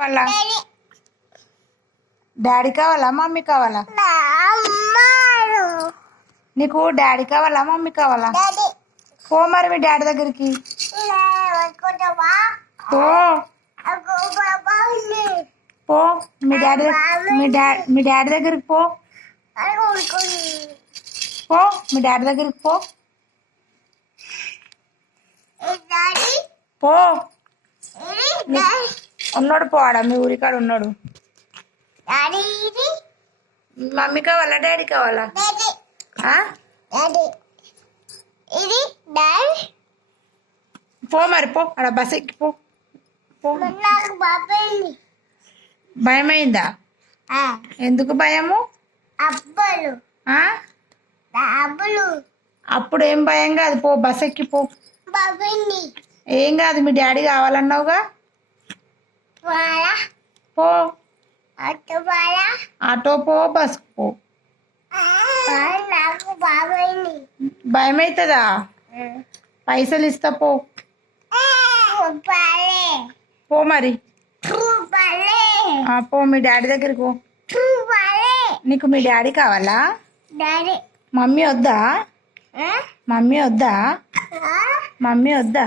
కావాలా? డాడీ కావాలా మమ్మీ కావాలా? నీకు డాడీ కావాలా మమ్మీ కావాలా? పో మరి మీ డాడీ దగ్గరికి పో పో మీ డాడీ మీ డాడీ దగ్గరికి పో పో మీ డాడీ దగ్గరికి పో పో ఉన్నాడు పోడా మీ ఊరికాడు ఉన్నాడు. మమ్మీ కావాలా డాడీ కావాలా? పో మరి పో అక్కడ బస్ ఎక్కి పో. భయమైందా? ఎందుకు భయము? అప్పుడు ఏం భయం కాదు, పో బస్ ఎక్కి పో. ఏం కాదు, మీ డాడీ కావాలన్నావుగా, పో. ఆటో పో, బస్ పో. భయం అవుతుందా? పైసలు ఇస్తా పో. పో మరి పో మీ డాడీ దగ్గరికి పో. నీకు మీ డాడీ కావాలా? మమ్మీ వద్దా? మమ్మీ వద్దా? మమ్మీ వద్దా?